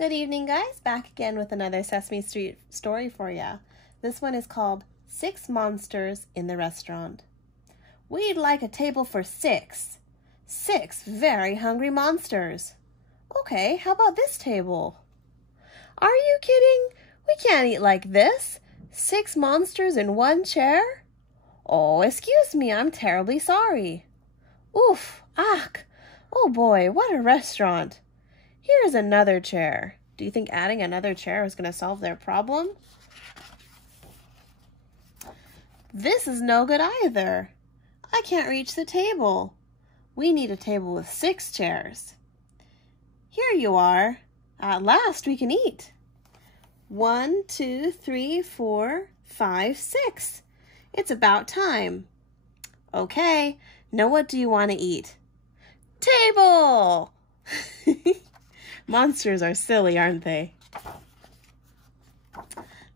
Good evening, guys. Back again with another Sesame Street story for you. This one is called 6 Monsters in the Restaurant. We'd like a table for 6. 6 very hungry monsters. Okay, how about this table? Are you kidding? We can't eat like this. 6 monsters in one chair? Oh, excuse me, I'm terribly sorry. Oof, ach, oh boy, what a restaurant. Here is another chair. Do you think adding another chair is going to solve their problem? This is no good either. I can't reach the table. We need a table with 6 chairs. Here you are. At last we can eat. 1, 2, 3, 4, 5, 6. It's about time. Okay, now what do you want to eat? Table! Monsters are silly, aren't they?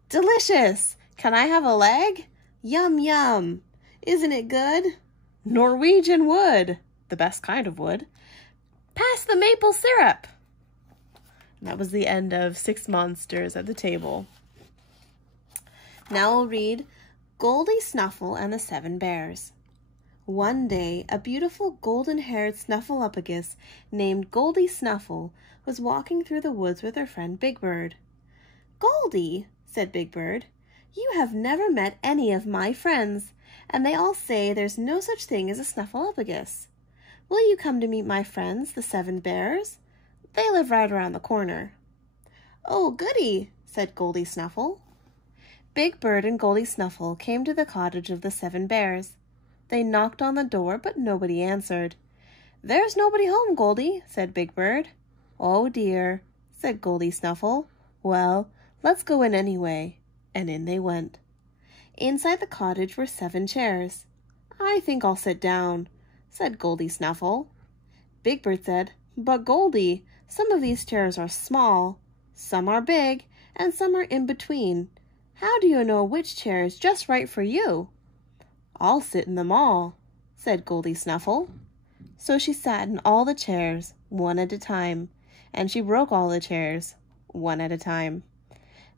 Delicious! Can I have a leg? Yum, yum. Isn't it good? Norwegian wood. The best kind of wood. Pass the maple syrup. And that was the end of 6 monsters at the table. Now we'll read Goldie, Snuffle, and the 7 Bears. One day, a beautiful golden-haired snuffleupagus named Goldie Snuffle was walking through the woods with her friend Big Bird. "Goldie," said Big Bird, "you have never met any of my friends, and they all say there's no such thing as a snuffleupagus. Will you come to meet my friends, the 7 Bears? They live right around the corner." "Oh, goody," said Goldie Snuffle. Big Bird and Goldie Snuffle came to the cottage of the 7 Bears. They knocked on the door, but nobody answered. "There's nobody home, Goldie," said Big Bird. "Oh dear," said Goldie Snuffle. "Well, let's go in anyway." And in they went. Inside the cottage were 7 chairs. "I think I'll sit down," said Goldie Snuffle. Big Bird said, "But Goldie, some of these chairs are small, some are big, and some are in between. How do you know which chair is just right for you?" "I'll sit in them all," said Goldie Snuffle. So she sat in all the chairs, one at a time, and she broke all the chairs, one at a time.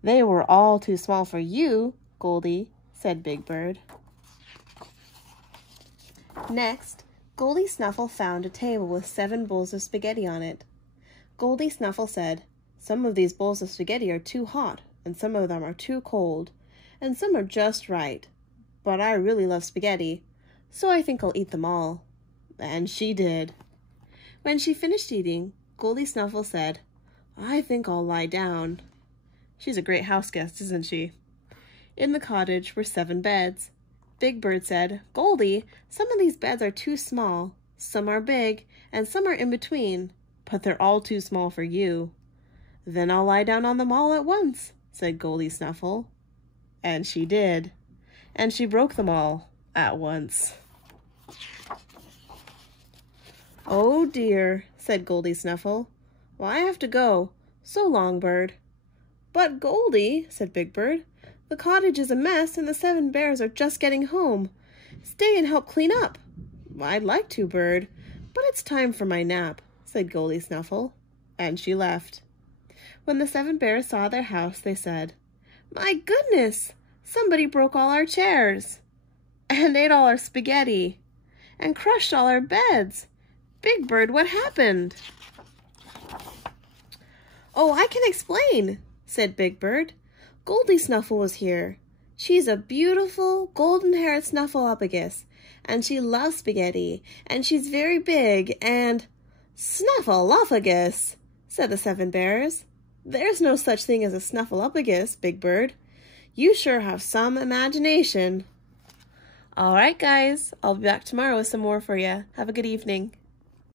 "They were all too small for you, Goldie," said Big Bird. Next, Goldie Snuffle found a table with 7 bowls of spaghetti on it. Goldie Snuffle said, "Some of these bowls of spaghetti are too hot, and some of them are too cold, and some are just right. But I really love spaghetti, so I think I'll eat them all." And she did. When she finished eating, Goldie Snuffle said, "I think I'll lie down." She's a great house guest, isn't she? In the cottage were 7 beds. Big Bird said, "Goldie, some of these beds are too small, some are big, and some are in between, but they're all too small for you." "Then I'll lie down on them all at once," said Goldie Snuffle. And she did. And she broke them all at once. "Oh dear," said Goldie Snuffle. "Well, I have to go. So long, Bird." "But Goldie," said Big Bird, "the cottage is a mess and the 7 Bears are just getting home. Stay and help clean up." "I'd like to, Bird, but it's time for my nap," said Goldie Snuffle. And she left. When the 7 Bears saw their house, they said, "My goodness, somebody broke all our chairs, and ate all our spaghetti, and crushed all our beds. Big Bird, what happened?" "Oh, I can explain," said Big Bird. "Goldie Snuffle was here. She's a beautiful, golden-haired snuffleupagus, and she loves spaghetti, and she's very big, and—" "Snuffleupagus," said the 7 Bears. "There's no such thing as a snuffleupagus, Big Bird. You sure have some imagination." All right, guys, I'll be back tomorrow with some more for you. Have a good evening.